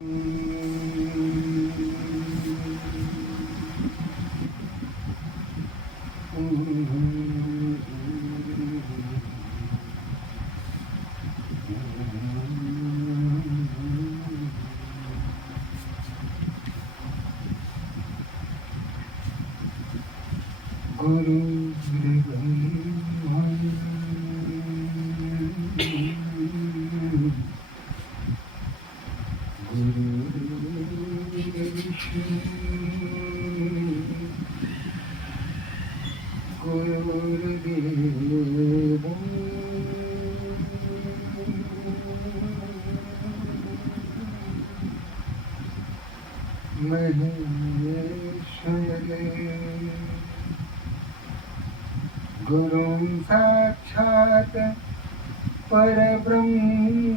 गुरु गुरुदेव महेश्वरे गुरुं साक्षात् परब्रह्म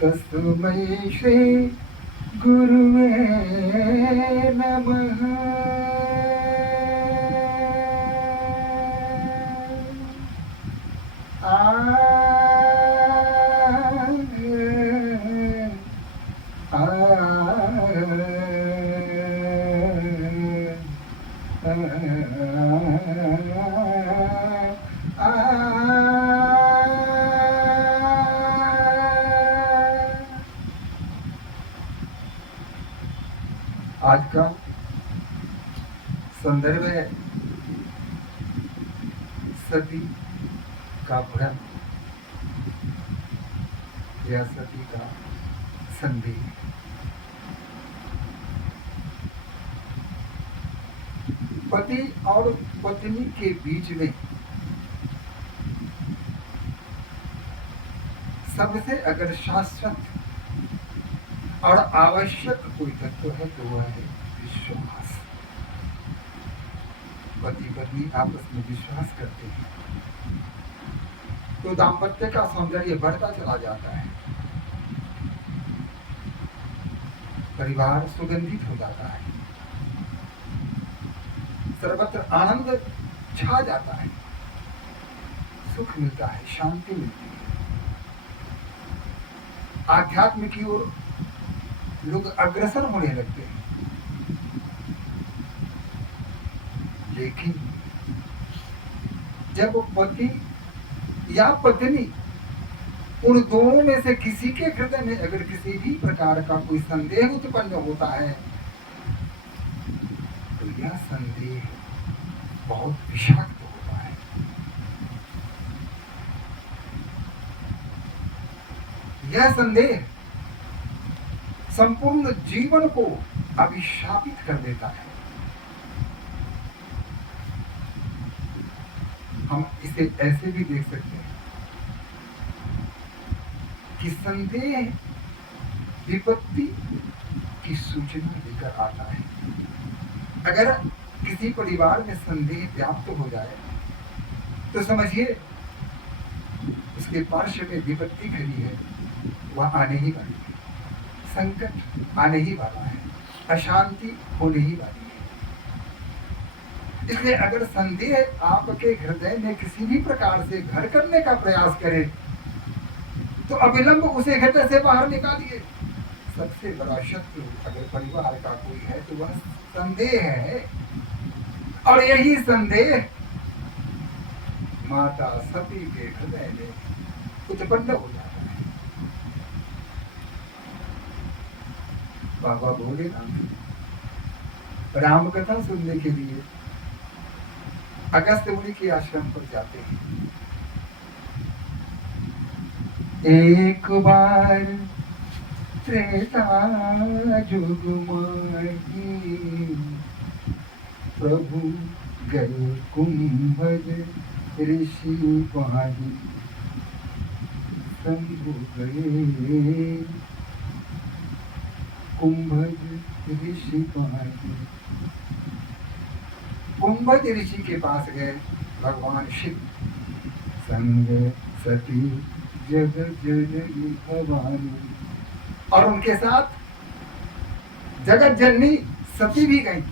तस्मै श्री गुरुवे नमः। आज का संदर्भ है सती का भ्रम या सती का संदेह। पति और पत्नी के बीच में सबसे अगर शाश्वत और आवश्यक कोई तत्व है तो वह है विश्वास। पति पत्नी आपस में विश्वास करते हैं तो दाम्पत्य का सौंदर्य बढ़ता चला जाता है, परिवार सुगंधित हो जाता है, सर्वत्र आनंद छा जाता है, सुख मिलता है, शांति मिलती है, आध्यात्म की ओर लोग अग्रसर होने लगते हैं। लेकिन जब पति या पत्नी उन दोनों में से किसी के हृदय में अगर किसी भी प्रकार का कोई संदेह उत्पन्न होता है तो यह संदेह बहुत विषाक्त होता है। यह संदेह संपूर्ण जीवन को अभिशापित कर देता है। हम इसे ऐसे भी देख सकते हैं कि संदेह विपत्ति की सूचना लेकर आता है। अगर किसी परिवार में संदेह व्याप्त हो जाए तो समझिए उसके पार्श्व में विपत्ति खड़ी है, वह आने ही वाली है, संकट आने ही वाला है, अशांति होने ही वाली है। इसलिए अगर संदेह आपके हृदय में किसी भी प्रकार से घर करने का प्रयास करे तो अविलंब उसे हृदय से बाहर निकालिए। सबसे बड़ा शत्रु अगर परिवार का कोई है तो वह संदेह है, और यही संदेह माता सती के हृदय में उत्पन्न हो जाता है। बाबा बोले राम कथा सुनने के लिए अगस्त मुनि के आश्रम पर जाते हैं। एक बार त्रेता जुग माही प्रभु गए कुंभज ऋषि पाही शंभु गए कुंभज ऋषि पाही। कुंभज ऋषि के पास गए भगवान शिव, संग सती जगत जननी भवानी, और उनके साथ जगत जननी सती भी गई।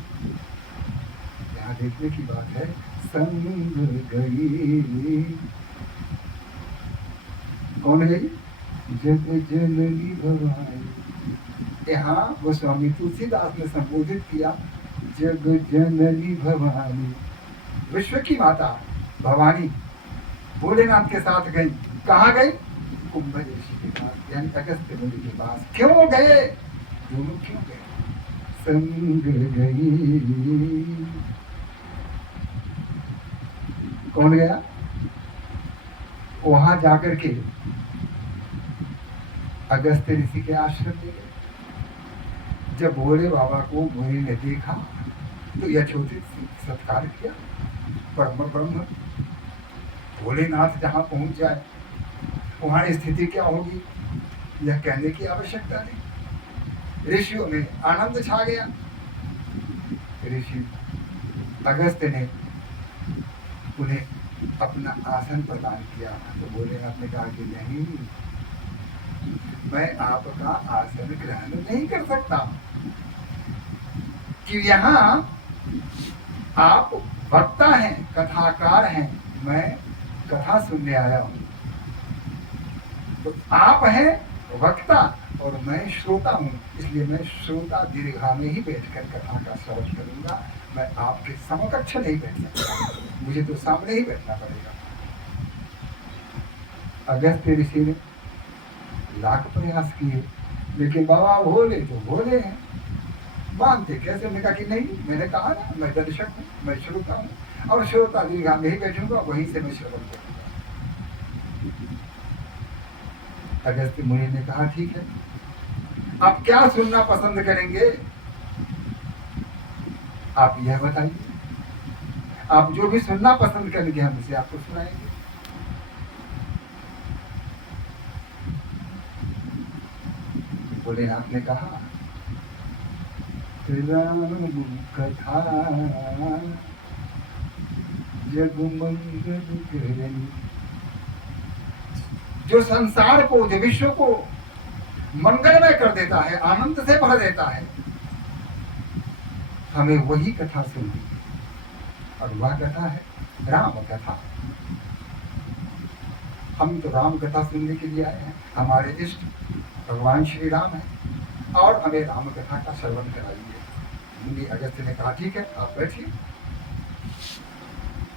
यहाँ देखने की बात है, संग गई, कौन गई? जग जननी भवानी। यहाँ गोस्वामी तुलसीदास ने संबोधित किया, जग जननी भवानी, विश्व की माता भवानी भोलेनाथ के साथ गई। कहाँ गई? कुंभज ऋषि के पास, यानी अगस्त्य मुनि के पास। क्यों गए? दोनों क्यों गए? संग गई। कौन गया? वहां जाकर के अगस्त्य ऋषि के आश्रम में गए। जब भोले बाबा को मुनि ने देखा तो यथोचित सत्कार किया। परम ब्रह्म भोलेनाथ जहाँ पहुंच जाए वहाँ स्थिति क्या होगी यह कहने की आवश्यकता नहीं। ऋषियों में आनंद छा गया। ऋषि अगस्त्य ने उन्हें अपना आसन प्रदान किया तो भोलेनाथ ने कहा कि नहीं, मैं आपका आसन ग्रहण नहीं कर सकता, कि यहाँ आप वक्ता हैं, कथाकार हैं, मैं कथा सुनने आया हूँ। तो आप हैं वक्ता और मैं श्रोता हूँ, इसलिए मैं श्रोता दीर्घा में ही बैठकर कथा का श्रवण करूंगा। मैं आपके समकक्ष नहीं बैठ सकता, मुझे तो सामने ही बैठना पड़ेगा। अगस्त्य ऋषि ने लाख प्रयास किए, लेकिन बाबा भोले तो भोले हैं, मानते कैसे? मैंने कहा कि नहीं, मैंने कहा ना मैं दर्शक हूँ, मैं श्रोता हूँ और श्रोता दीर्घा में ही बैठूंगा, वहीं से मैं श्रवण करूंगा। अगस्त्य मुनि ने कहा ठीक है, आप क्या सुनना पसंद करेंगे? आप यह बताइए, आप जो भी सुनना पसंद करेंगे हम इसे आपको सुनाएंगे। भोलेनाथ ने कहा राम कथा जग मंगल करनी, जो संसार को, जो विश्व को मंगलमय कर देता है, आनंद से भर देता है, हमें वही कथा सुननी है। और वह कथा है राम कथा। हम तो राम कथा सुनने के लिए आए हैं, हमारे इष्ट भगवान श्री राम है और हमें राम कथा का श्रवण कराइए। मुनि अगस्त्य ने कहा ठीक है, आप बैठिए।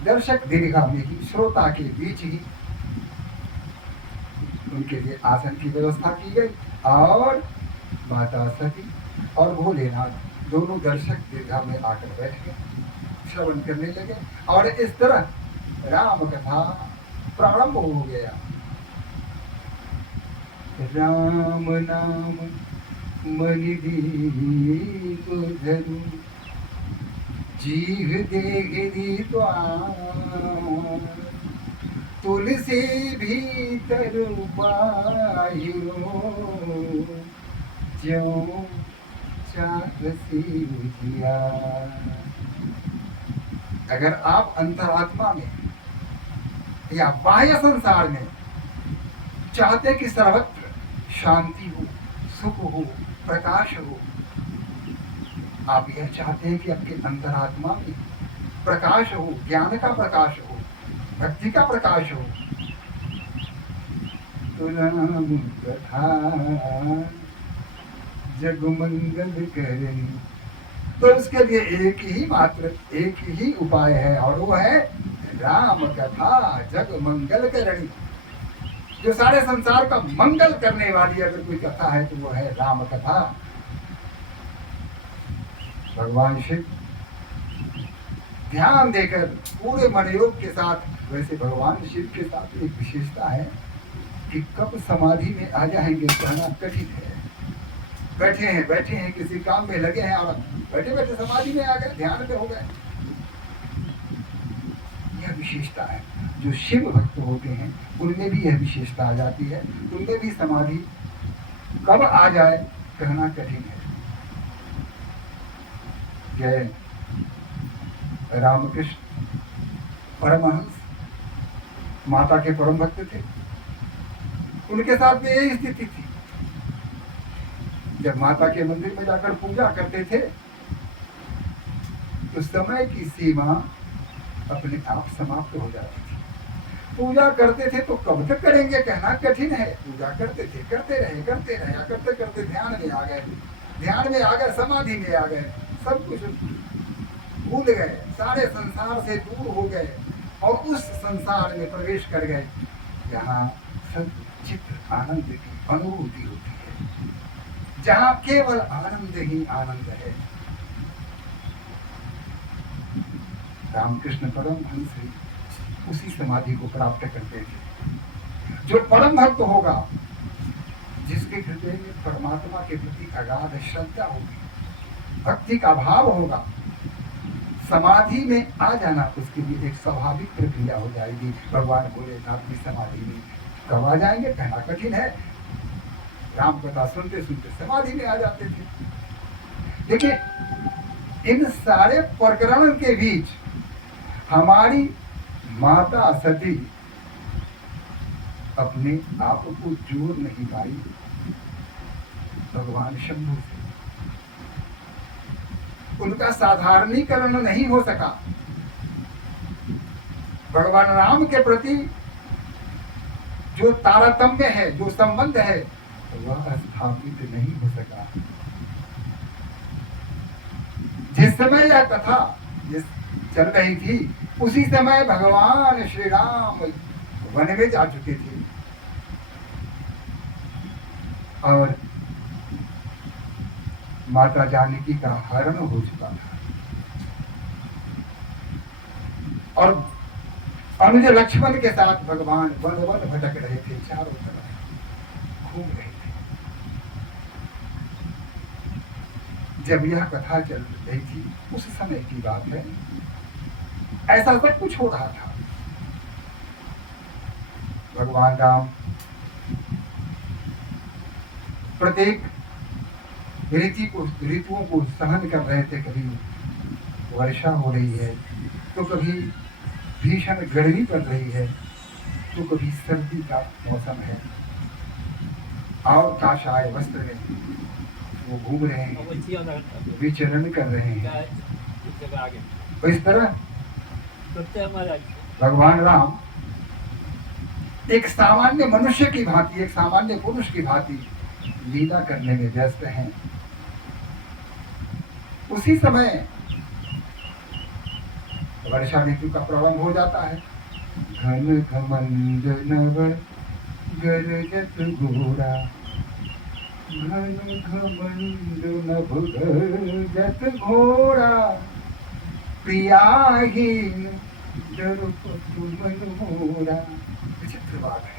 दर्शक दीर्घा में ही, श्रोता के बीच ही उनके लिए आसन की व्यवस्था की गई और माता सती और भोलेनाथ दोनों दर्शक दीर्घा में आकर बैठ गए, श्रवण करने लगे और इस तरह राम कथा प्रारंभ हो गया। राम नाम मनि दीप धरु, जीव देहि द्वार, तुलसी भीतर बाहिरो, ज्यों चारसी उजियार। अगर आप अंतरात्मा में या बाह्य संसार में चाहते कि सर्वत्र शांति हो, सुख हो, प्रकाश हो, आप यह चाहते हैं कि आपके अंतरात्मा में प्रकाश हो, ज्ञान का प्रकाश हो, भक्ति का प्रकाश हो, तो राम कथा जग मंगल करनी। तो उसके लिए एक ही मात्र, एक ही उपाय है और वो है राम कथा जग मंगल करनी। जो सारे संसार का मंगल करने वाली अगर कोई कथा है तो वो है राम कथा। भगवान शिव ध्यान देकर पूरे मनयोग के साथ, वैसे भगवान शिव के साथ एक विशेषता है कि कब समाधि में आ जाएंगे कहना कठिन है। बैठे हैं किसी काम में लगे हैं और बैठे बैठे समाधि में आ गए, ध्यान में हो गए। यह विशेषता है। जो शिव भक्त होते हैं उनमें भी यह विशेषता आ जाती है, उनमें भी समाधि कब आ जाए कहना कठिन है। जय रामकृष्ण परमहंस माता के परम भक्त थे, उनके साथ में यही स्थिति थी। जब माता के मंदिर में जाकर पूजा करते थे तो समय की सीमा अपने आप समाप्त हो जाती थी। पूजा करते थे तो कब तक करेंगे कहना कठिन है। पूजा करते थे, करते रहे, करते रहे, करते करते ध्यान में आ गए, ध्यान में आ गए, समाधि में आ गए, सब कुछ भूल गए, सारे संसार से दूर हो गए और उस संसार में प्रवेश कर गए जहाँ सच्चित आनंद की अनुभूति होती है, जहाँ केवल आनंद ही आनंद है। रामकृष्ण परमहंस ही उसी समाधि को प्राप्त करते थे। जो परम भक्त होगा, जिसके हृदय में परमात्मा के प्रति अगाध श्रद्धा होगी, भक्ति का भाव होगा, समाधि में आ जाना उसके लिए एक स्वाभाविक प्रक्रिया हो जाएगी। भगवान भोलेनाथ की समाधि में कब आ जाएंगे कहना कठिन है। राम कथा सुनते सुनते समाधि में आ जाते थे। देखिए, इन सारे प्रकरण के बीच हमारी माता सती अपने आप को जोड़ नहीं पाई भगवान शंभु से, उनका साधारणीकरण नहीं हो सका। भगवान राम के प्रति जो तारतम्य है, जो संबंध है, वह स्थापित नहीं हो सका। जिस समय यह कथा चल रही थी, उसी समय भगवान श्री राम वन में जा चुके थे और माता जानकी का हरण हो चुका था और अनुज लक्ष्मण के साथ भगवान वन वन भटक रहे थे, चारों तरफ घूम रहे थे। जब यह कथा चल रही थी, उस समय की बात है, ऐसा सब कुछ हो रहा था। भगवान राम प्रत्येक ऋतुओं को सहन कर रहे थे। कभी वर्षा हो रही है तो कभी भीषण गर्मी पड़ रही है तो कभी सर्दी का मौसम है और काशाय वस्त्र में वो घूम रहे हैं, विचरण कर रहे हैं। तो इस तरह भगवान राम एक सामान्य मनुष्य की भांति, एक सामान्य पुरुष की भांति लीला करने में व्यस्त हैं। उसी समय वर्षा ऋतु का प्रारंभ हो जाता है। घन घमंड नभ गरजत घोड़ा, घन घमंड नभ गरजत घोड़ा, प्रियाहीन द्रौपदी मनमोरा। विचित्र बात है।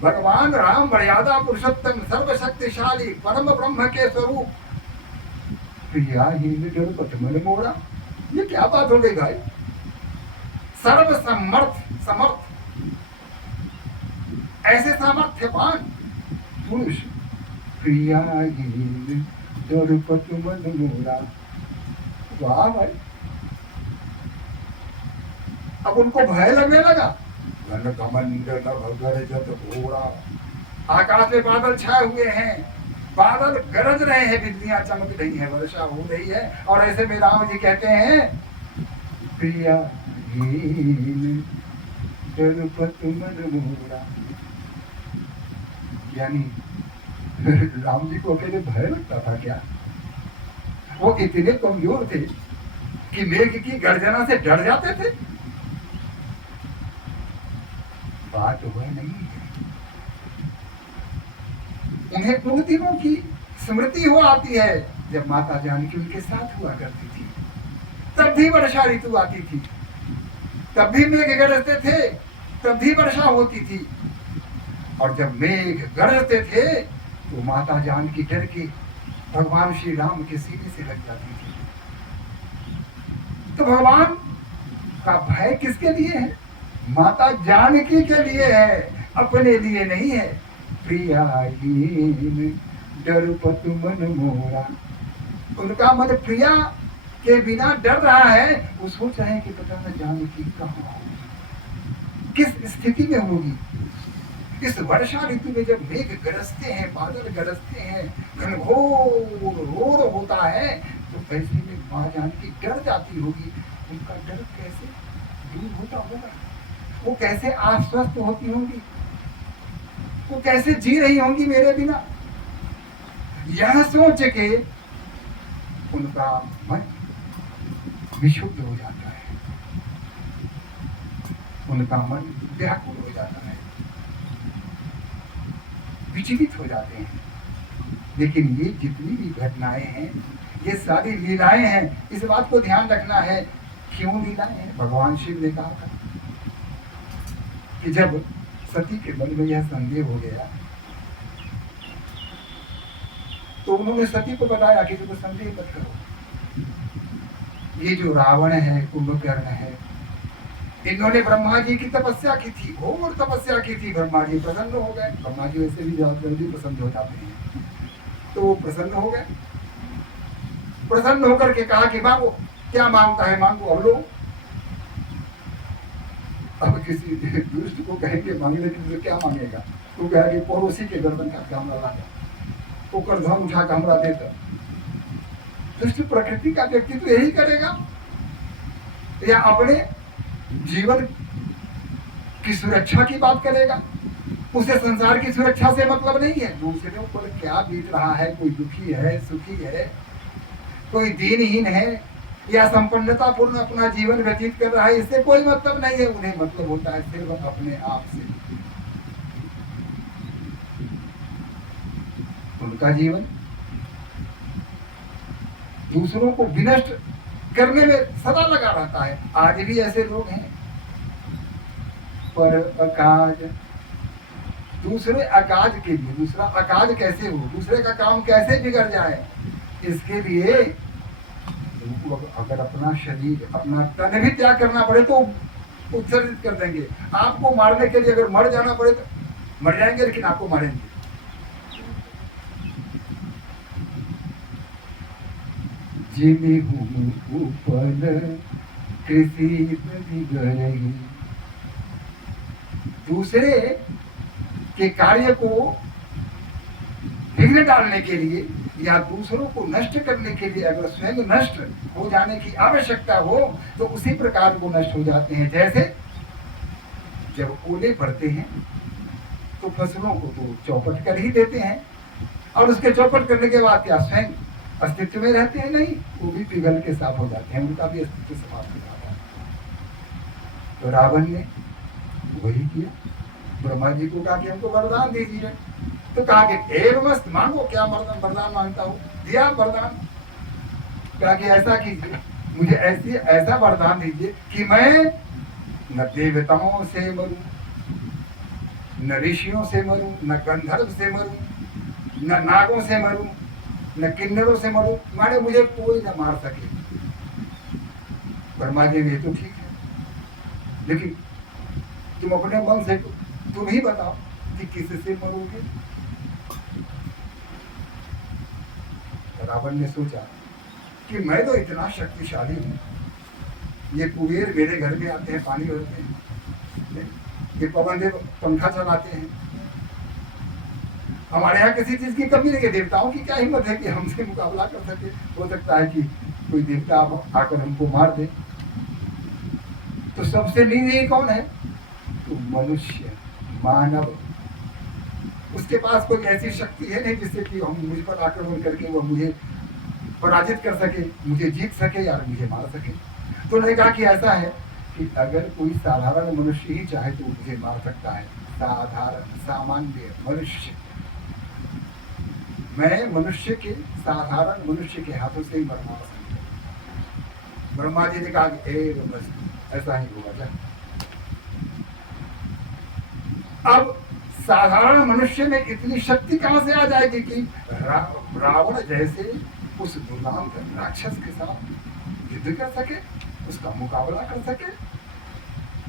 भगवान राम मर्यादा पुरुषोत्तम सर्वशक्तिशाली परम ब्रह्म के स्वरूप, प्रियाहीन द्रौपदी मनमोरा, ये क्या बात हो गई भाई? सर्व समर्थ ऐसे सामर्थ्यवान पुरुष, प्रियाहीन द्रौपदी मनमोरा। वाह भाई! अब उनको भय लगने लगा। घन घमंड नभ गरजत घोड़ा, आकाश में बादल छाए हुए हैं, बादल गरज रहे हैं, बिजलियां चमक रही हैं, वर्षा हो रही है और ऐसे में राम जी कहते हैं, प्रिया द्रौपदी मनमोरा। यानी राम जी को अकेले भय लगता था क्या? वो इतने कमजोर थे कि मेघ की गर्जना से डर जाते थे? बात वह नहीं है। उन्हें दो दिनों की स्मृति हो आती है जब माता जानकी उनके साथ हुआ करती थी। तब भी वर्षा ऋतु आती थी, तब भी मेघ गरजते थे, तब भी वर्षा होती थी। और जब मेघ गरजते थे तो माता जानकी डर के भगवान श्री राम के सीने से लग जाती थी। तो भगवान का भय किसके लिए है? माता जानकी के लिए है, अपने लिए नहीं है। प्रियाहीन द्रौपदी मनमोरा, उनका मन प्रिया के बिना डर रहा है। वो सोच रहे हैं कि पता न जानकी कहाँ होगी, किस स्थिति में होगी। इस वर्षा ऋतु में जब मेघ गरजते हैं, बादल गरजते हैं, घनघोर रोड होता है, तो ऐसे में माँ जानकी डर जाती होगी। उनका डर कैसे दूर होता होगा? वो कैसे आश्वस्त होती होंगी, वो कैसे जी रही होंगी मेरे बिना। यह सोच के उनका मन विशुद्ध हो जाता है, उनका मन व्याकुल हो जाता है, विचलित हो जाते हैं। लेकिन ये जितनी भी घटनाएं हैं, ये सारी लीलाएं हैं। इस बात को ध्यान रखना है, क्यों लीलाएं हैं। भगवान शिव ने कहा था कि जब सती के मन में यह संदेह हो गया तो उन्होंने सती को बताया कि तुम संदेह मत करो, ये जो रावण है, कुंभकर्ण है, इन्होंने ब्रह्मा जी की तपस्या की थी, घोर तपस्या की थी। ब्रह्मा जी प्रसन्न हो गए। ब्रह्मा जी वैसे भी जल्दी प्रसन्न हो जाते हैं, तो वो प्रसन्न हो गए। प्रसन्न होकर के कहा कि मांगो, क्या मांगता है मांगो, अब लो। अब किसी दुष्ट को कहेंगे मांगने के लिए, क्या मांगेगा? तो कहा कि पड़ोसी के गर्दन का हमरा लागा, वो कर धन उठा के हमरा देता। दुष्ट प्रकृति का व्यक्ति तो यही करेगा, या अपने जीवन की सुरक्षा की बात करेगा। उसे संसार की सुरक्षा से मतलब नहीं है, दूसरे ऊपर क्या बीत रहा है, कोई दुखी है, सुखी है, कोई दीनहीन है या संपन्नता पूर्ण अपना जीवन व्यतीत कर रहा है, इससे कोई मतलब नहीं है। उन्हें मतलब होता है सिर्फ अपने आप से। उनका जीवन दूसरों को विनष्ट करने में सदा लगा रहता है। आज भी ऐसे लोग हैं। पर अकाज, दूसरे अकाज के लिए, दूसरा अकाज कैसे हो, दूसरे का काम कैसे बिगड़ जाए, इसके लिए अगर अपना शरीर, अपना तन भी त्याग करना पड़े तो उत्सर्जित कर देंगे। आपको मारने के लिए अगर मर जाना पड़े तो मर जाएंगे, लेकिन आपको मारेंगे। जिमी हूँ ऊपर कृषि बिगड़ी, दूसरे के कार्य को विघ्न डालने के लिए या दूसरों को नष्ट करने के लिए अगर स्वयं नष्ट हो जाने की आवश्यकता हो तो उसी प्रकार वो नष्ट हो जाते हैं। जैसे जब ओले पड़ते हैं तो फसलों को तो चौपट कर ही देते हैं, और उसके चौपट करने के बाद क्या स्वयं अस्तित्व में रहते हैं? नहीं, वो भी पिघल के साफ हो जाते हैं, उनका भी अस्तित्व समाप्त हो जाता है। तो रावण ने वही किया। ब्रह्मा जी को कहा कि हमको वरदान दीजिए, तो कहा कि एवं मस्त मांगो, क्या वरदान मांगता हो। दिया वरदान, कहा कि ऐसा कीजिए, मुझे ऐसा वरदान दीजिए कि मैं न देवताओं से मरूं, न ऋषियों से मरूं, न गंधर्व से मरूं, न नागों से मरूं, न किन्नरों से मरूं, माने मुझे कोई न मार सके। ब्रह्मा जी ने तो ठीक है, लेकिन तुम अपने मन से तुम ही बताओ कि किससे मरोगे। रावण ने सोचा कि मैं तो इतना शक्तिशाली हूँ, ये कुबेर मेरे घर में आते हैं, पानी भरते हैं, ये पवन देव पंखा चलाते हैं, हमारे यहाँ किसी चीज की कमी नहीं है। देवताओं की क्या हिम्मत है कि हमसे मुकाबला कर सके। हो सकता है कि कोई देवता आकर हमको मार दे। तो सबसे नीचे कौन है? तो मनुष्य, मानव। उसके पास कोई ऐसी शक्ति है नहीं जिससे कि हम मुझ पर आक्रमण करके वो मुझे पराजित कर सके, मुझे जीत सके या मुझे मार सके। तो उन्होंने कहा कि ऐसा है कि अगर कोई साधारण मनुष्य ही चाहे तो मुझे मार सकता है। साधारण, सामान्य मनुष्य, मैं मनुष्य के, साधारण मनुष्य के हाथों से ही मरना पसंद करूं। ब्रह्मा जी ने कहा कि बस ऐसा ही होगा। जा अब साधारण मनुष्य में इतनी शक्ति कहां से आ जाएगी कि रावण जैसे उस दुर्दांत राक्षस के साथ युद्ध कर सके, उसका मुकाबला कर सके?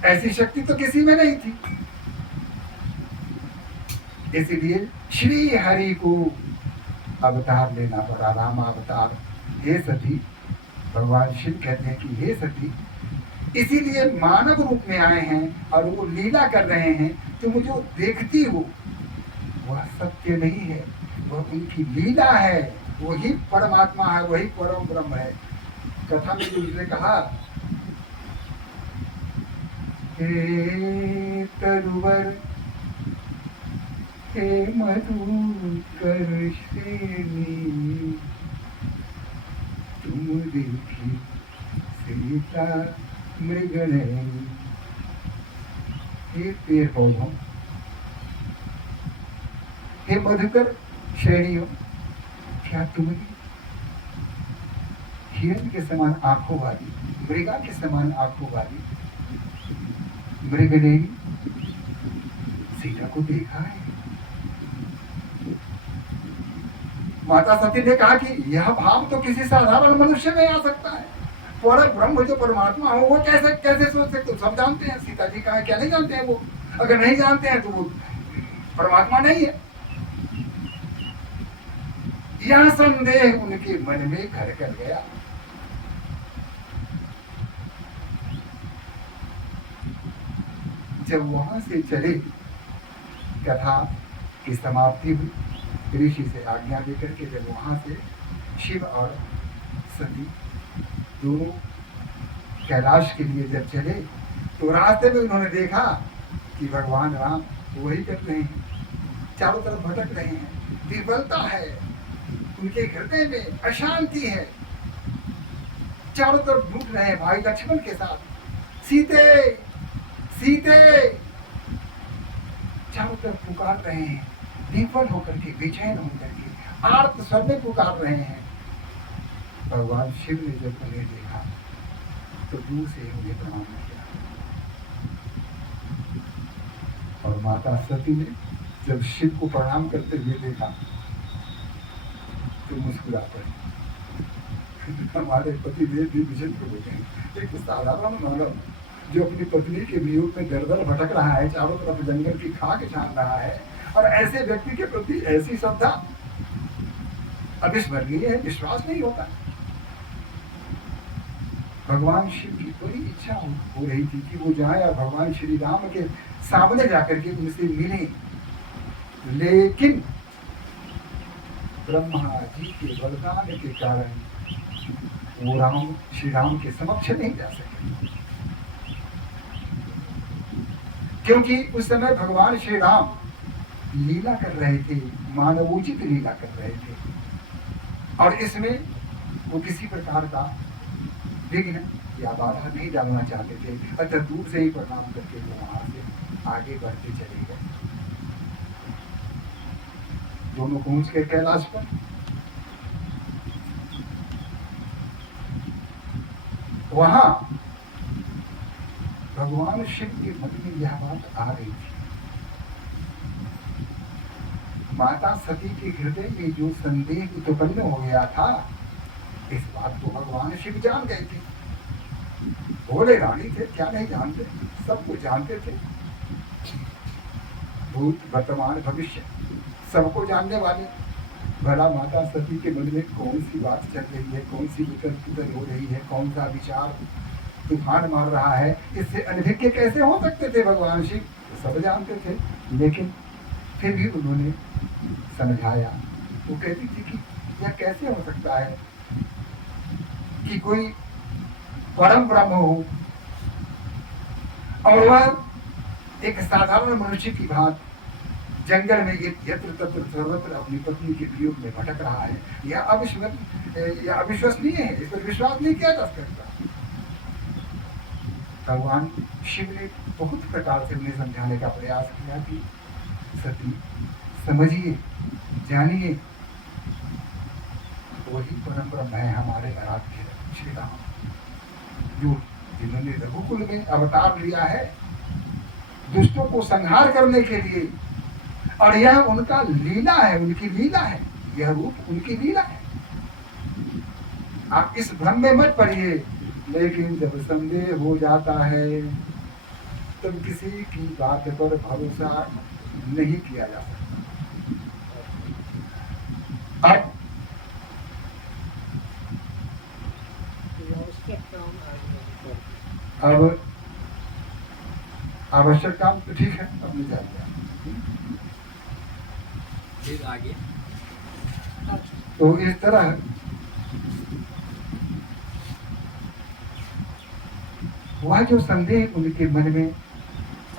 ऐसी शक्ति तो किसी में नहीं थी। इसलिए श्री हरि को अवतार लेना पड़ा, राम अवतार। हे सती, भगवान शिव कहते हैं कि हे सती, इसीलिए मानव रूप में आए हैं और वो लीला कर रहे हैं। तुम जो देखती हो वह सत्य नहीं है, वह उनकी लीला है, वही परमात्मा है, वही परम ब्रह्म है। कथा में दूसरे कहा हे तरुवर हे मधुकर श्रेणी, तुम देखी सीता मृगनयनी। हे पेड़ पौधों, हे मधुकर श्रेणियों, क्या तुमने हिरण के समान आंखों वाली, मृगा के समान आंखों वाली मृगनयनी सीता को देखा है? माता सती ने कहा कि यह भाव तो किसी साधारण मनुष्य में आ सकता है, पर ब्रह्म जो परमात्मा हो वो कैसे कैसे सोच सकते? सब जानते हैं, सीता जी कहा क्या नहीं जानते हैं? वो अगर नहीं जानते हैं तो वो परमात्मा नहीं है। यह संदेह उनके मन में घर कर गया। जब वहां से चले, कथा की समाप्ति हुई, ऋषि से आज्ञा लेकर के जब वहां से शिव और सती दोनों कैलाश के लिए जब चले, तो रास्ते में उन्होंने देखा कि भगवान राम वही कर रहे हैं, चारों तरफ भटक रहे हैं, विफलता है उनके हृदय में, अशांति है, चारों तरफ ढूंढ रहे हैं भाई लक्ष्मण के साथ, सीते सीते चारों तरफ पुकार रहे हैं, विफल होकर के, बेचैन होकर के, आर्त स्वर में पुकार रहे हैं। भगवान शिव ने जब उन्हें देखा तो दूर से उन्हें प्रणाम किया, और माता सती ने जब शिव को प्रणाम करते हुए देखा तो मुस्कुरा पड़ी। हमारे पति देव भी विचित्र होते हैं, एक साधारण मानव जो अपनी पत्नी के वियोग में दर दर भटक रहा है, चारों तरफ जंगल की खाक छान रहा है, और ऐसे व्यक्ति के प्रति ऐसी श्रद्धा अविस्मरणीय है, विश्वास नहीं होता। भगवान शिव की बड़ी इच्छा हो रही थी कि वो जाए और भगवान श्री राम के सामने जाकर के उनसे मिले, लेकिन ब्रह्मा जी के वरदान के कारण वो राम श्री राम के समक्ष नहीं जा सके, क्योंकि उस समय भगवान श्री राम लीला कर रहे थे, मानवोचित लीला कर रहे थे, और इसमें वो किसी प्रकार का विघ्न या बाधा नहीं डालना चाहते थे। अतः दूर से ही प्रणाम करके वो वहां से आगे बढ़ते चले गए। दोनों पहुंच गए कैलाश पर। वहां भगवान शिव के मन में यह बात आ रही थी, माता सती के हृदय में जो संदेह उत्पन्न हो गया था, इस बात को भगवान शिव जान गए थे। भोले रानी थे, क्या नहीं जानते, सब कुछ जानते थे, भूत वर्तमान भविष्य सबको जानने वाले। भला माता सती के मन में कौन सी बात चल रही है, कौन सी उथल पुथल हो रही है, कौन सा विचार तूफान मार रहा है, इससे अनभिज्ञ कैसे हो सकते थे भगवान शिव? सब जानते थे, लेकिन फिर भी उन्होंने समझाया। वो कहती थी कि यह कैसे हो सकता है कि कोई परम ब्रह्म हो और वह एक साधारण मनुष्य की भांति जंगल में यत्र तत्र सर्वत्र अपनी पत्नी के वियोग में भटक रहा है। यह अविश्वसनीय है, इस पर विश्वास नहीं किया जा सकता। भगवान शिव ने बहुत प्रकार से उन्हें समझाने का प्रयास किया कि सती समझिए, जानिए, वही परम ब्रह्म है हमारे आराध्य श्री राम, जो जिन्होंने रघुकुल में अवतार लिया है दुष्टों को संहार करने के लिए, और यह उनका लीला है, उनकी लीला है, यह रूप उनकी लीला है। आप इस भ्रम में मत पड़िए, लेकिन जब संदेह हो जाता है तब किसी की बात पर भरोसा नहीं किया जा सकता। अब आवश्यक काम तो ठीक है, अपने जाते हैं। आगे तो इस तरह वह जो संदेह उनके मन में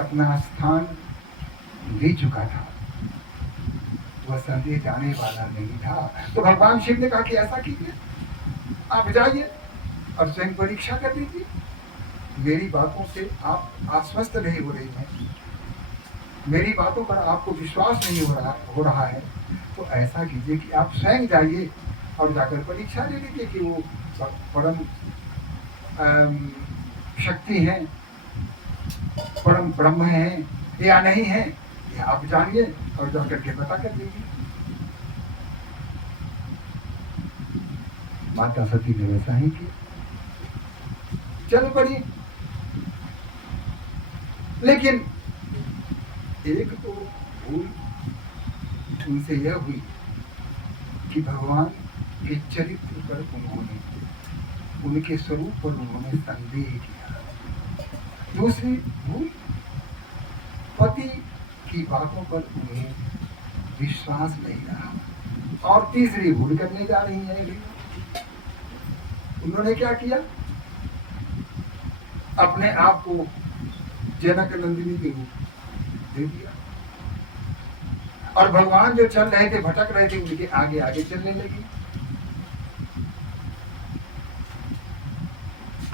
अपना स्थान ले चुका था, वह संदेह जाने वाला नहीं था। तो भगवान शिव ने कहा कि ऐसा कीजिए, आप जाइए और स्वयं परीक्षा कर लीजिए। मेरी बातों से आप आश्वस्त नहीं हो रही हैं, मेरी बातों पर आपको विश्वास नहीं हो रहा है, तो ऐसा कीजिए कि आप स्वयं जाइए और जाकर परीक्षा ले लीजिए कि वो परम शक्ति है, परम ब्रह्म है या नहीं है, ये आप जानिए और जाकर के पता कर लीजिए। माता सती ने वैसा ही किया, चल पड़ी। लेकिन एक तो भूल उनसे यह हुई कि भगवान के चरित्र पर उन्होंने, उनके स्वरूप पर उन्होंने संदेह किया। दूसरी भूल, पति की बातों पर उन्हें विश्वास नहीं रहा। और तीसरी भूल करने जा रही है, उन्होंने क्या किया, अपने आप को जनक नंदिनी के रूप दे दिया और भगवान जो चल रहे थे, भटक रहे थे, उनके आगे आगे चलने लगी।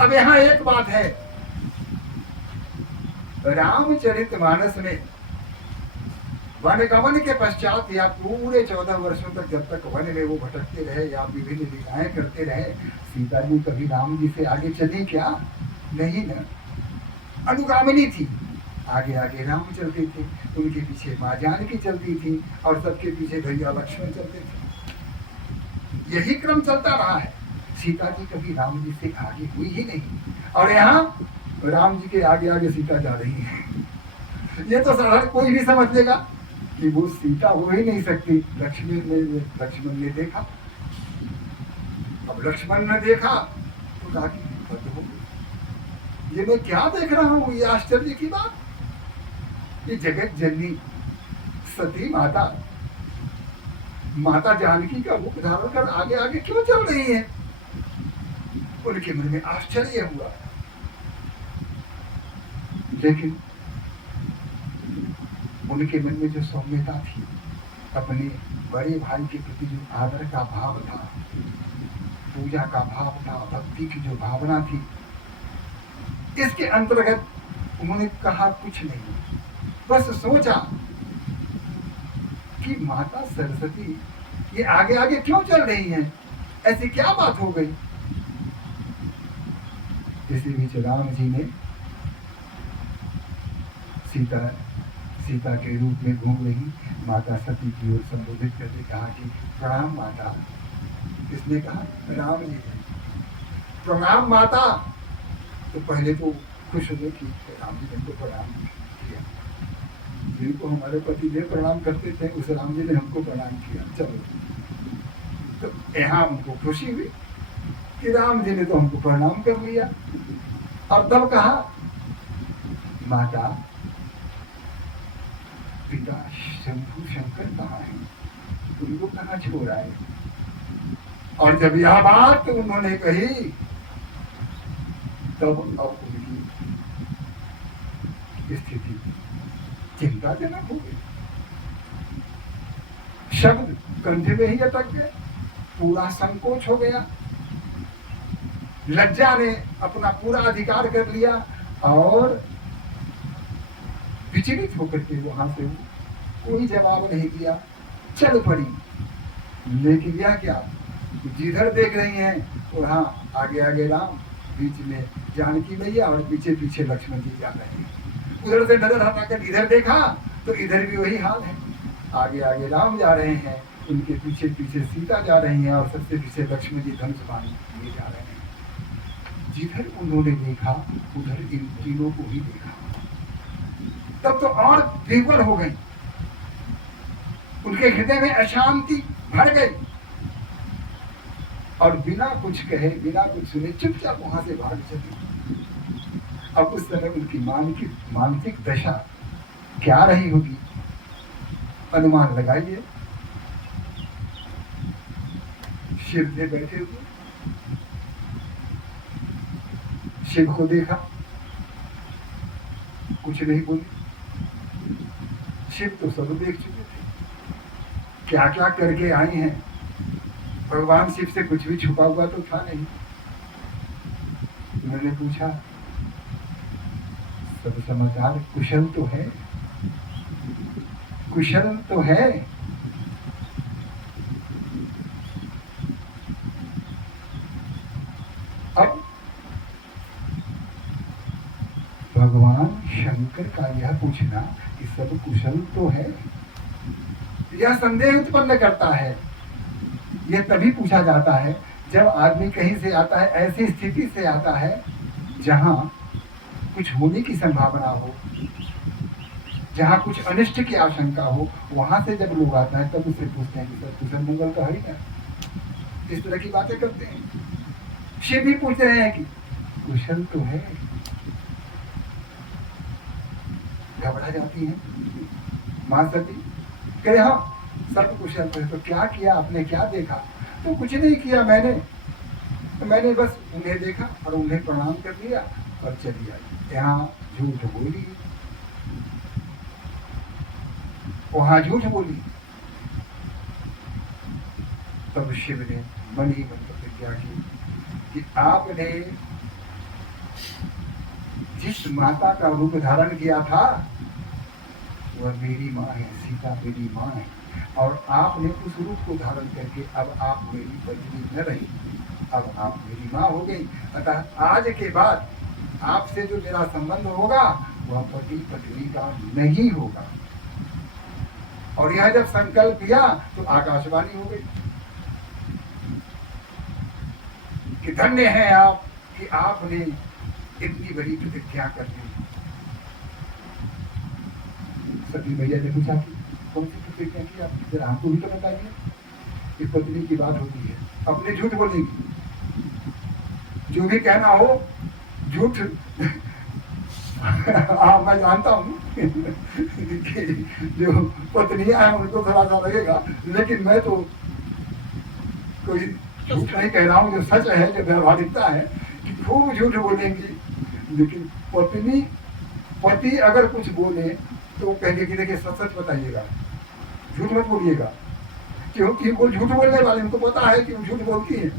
अब यहां एक बात है, रामचरितमानस में वनगमन के पश्चात या पूरे 14 वर्षों तक जब तक वन में वो भटकते रहे या विभिन्न लीलाएं करते रहे, सीता जी कभी राम जी से आगे चली क्या? नहीं ना, अनुगामिनी थी, आगे आगे राम चलते थे, उनके पीछे माँ जानकी चलती थी और सबके पीछे भैया लक्ष्मण चलते थे। यही क्रम चलता रहा है। सीता जी कभी राम जी से आगे हुई ही नहीं और यहाँ राम जी के आगे आगे सीता जा रही है। ये तो साधारण कोई भी समझ लेगा कि वो सीता हो ही नहीं सकती। लक्ष्मण ने देखा, अब लक्ष्मण ने देखा तो कहा कि ये मैं क्या देख रहा हूँ, ये आश्चर्य की बात, ये जगत जननी सती माता, माता जानकी का रूप धारण कर आगे आगे क्यों चल रही है? उनके मन में आश्चर्य हुआ। लेकिन उनके मन में जो सौम्यता थी, अपने बड़े भाई के प्रति जो आदर का भाव था, पूजा का भाव था, भक्ति की जो भावना थी, इसके अंतर्गत उन्होंने कहा कुछ नहीं, बस सोचा कि माता सरस्वती ये आगे आगे क्यों चल रही हैं, ऐसी क्या बात हो गई? इसी बीच राम जी ने सीता के रूप में घूम रही माता सती की ओर संबोधित करके कहा कि प्रणाम माता। किसने कहा? राम जी ने। प्रणाम माता। तो पहले तो खुश हुए कि राम जी ने हमको प्रणाम किया, जिनको हमारे पति देव प्रणाम करते थे उस राम जी ने हमको प्रणाम किया, चलो। तो यहाँ उनको खुशी हुई कि राम जी ने तो हमको प्रणाम कर लिया। और तब कहा, माता पिता शंभु शंकर कहाँ है, उनको कहाँ छोड़ा है? और जब यह बात उन्होंने कही तब अब उनकी स्थिति चिंताजनक हो गई। शब्द कंधे में ही अटक गए, पूरा संकोच हो गया, लज्जा ने अपना पूरा अधिकार कर लिया और विचलित होकर के वहां से कोई जवाब नहीं दिया, चल पड़ी। लेकिन यह क्या, जिधर देख रही हैं वहां आगे आगे राम, बीच में जानकी मैया और पीछे पीछे लक्ष्मण जी जा रहे हैं। उधर से नजर हटाकर इधर देखा तो इधर भी वही हाल है, आगे आगे राम जा रहे हैं, उनके पीछे पीछे सीता जा रही है और सबसे पीछे लक्ष्मण जी धनुष बाण लिए जा रहे हैं। जिधर उन्होंने देखा उधर इन तीनों को ही देखा। तब तो और विह्वल हो गई, उनके हृदय में अशांति भर गई और बिना कुछ कहे बिना कुछ सुने चुपचाप वहां से भाग चली। अब उस समय उनकी मानसिक दशा क्या रही होगी, अनुमान लगाइए। शिव ने बैठे हुए शिव को देखा, कुछ नहीं बोली। शिव तो सब देख चुके थे, क्या क्या करके आई हैं। भगवान शिव से कुछ भी छुपा हुआ तो था नहीं। उन्होंने पूछा, सब समझदार, कुशल तो है, कुशल तो है। अब भगवान शंकर का यह पूछना कि सब कुशल तो है, यह संदेह उत्पन्न करता है। यह तभी पूछा जाता है जब आदमी कहीं से आता है, ऐसी स्थिति से आता है जहां कुछ होने की संभावना हो, जहां कुछ अनिष्ट की आशंका हो। वहां से जब लोग आता है तब उससे पूछते हैं कि सर कुशल मंगल तो है ही ना। इस तरह की बातें करते हैं। शिव भी पूछ रहे हैं कि कुशल तो है। घबरा जाती है मां सती, कहे हाँ सब कुशल है। तो क्या किया आपने, क्या देखा? तो कुछ नहीं किया मैंने बस उन्हें देखा और उन्हें प्रणाम कर लिया और चली आई। यहाँ झूठ बोली, वहां झूठ बोली। तब शिव ने मन ही मन प्रतिज्ञा की कि आपने जिस माता का रूप धारण किया था वह मेरी माँ है, सीता मेरी माँ है, और आपने उस रूप को धारण करके अब आप मेरी पत्नी न रही, अब आप मेरी माँ हो गई। अतः आज के बाद आपसे जो मेरा संबंध होगा वह पति पत्नी का नहीं होगा। और यह जब संकल्प किया तो आकाशवाणी हो गई कि धन्य है आप कि आपने इतनी बड़ी प्रतिज्ञा कर दी। सती भैया ने पूछा कि कौन सी प्रतिज्ञा की आप, जरा हमको भी तो बताइए। इस पत्नी की बात होती है, अपने झूठ बोलेगी, जो भी कहना हो झूठ। हाँ मैं जानता हूँ कि जो पत्नियां हैं उनको थोड़ा सा लगेगा, लेकिन मैं तो कोई झूठ नहीं कह रहा हूँ, जो सच है, जो व्यवहारिकता है कि खूब झूठ बोलेंगी। लेकिन पति अगर कुछ बोले तो कहेंगे कि देखिए सच सच बताइएगा, झूठ मत बोलिएगा, क्योंकि वो झूठ बोलने वाले, उनको पता है कि वो झूठ बोलती है,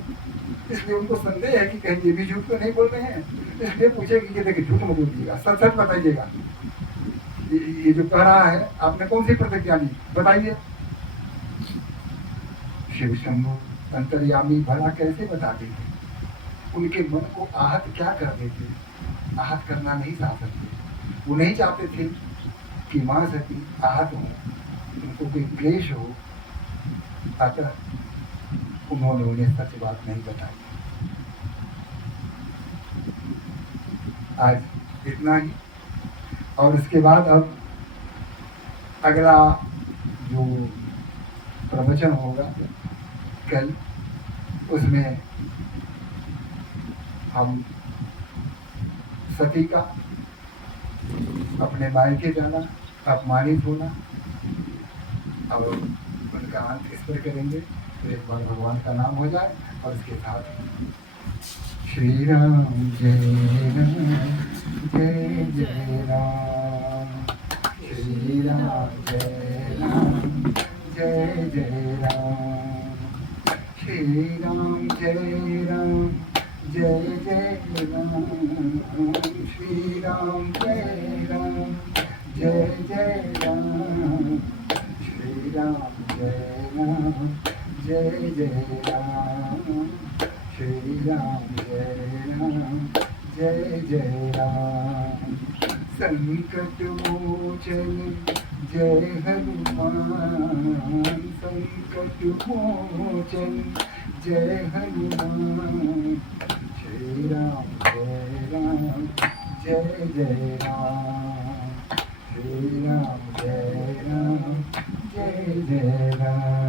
इसलिए उनको संदेह है कि कहीं ये भी झूठ तो नहीं बोल रहे हैं। इसलिए पूछेगी कि देखिए झूठ मत बोलिएगा, सच सच बताइएगा। ये जो कह रहा है आपने कौन सी प्रतिज्ञा ली, बताइए। शिव शंभु अंतर्यामी भला कैसे बता देते, उनके मन को आहत क्या कर देते। आहत करना नहीं चाह सकते, वो नहीं चाहते थे कि मां सती आहत हो, उनको कोई क्लेश हो, अतः उन्होंने उन्हें सच बात नहीं बताई। आज इतना ही, और इसके बाद अब अगला जो प्रवचन होगा कल, उसमें हम सती का अपने मायके जाना, अपमानित होना और उनका अंत इस पर करेंगे। तो एक बार भगवान का नाम हो जाए और इसके साथ श्री राम जय राम जय जय राम, श्री राम जय राम जय जय राम, श्री राम जय राम जय जय राम, श्री राम जय राम जय जय राम, श्री राम जय राम जय जय राम, श्री राम जय राम जय जय राम। संकट मोचन जय हनुमान, संकट मोचन जय हनुमान, श्री राम जय जय राम, श्री राम जय राम जय जय राम।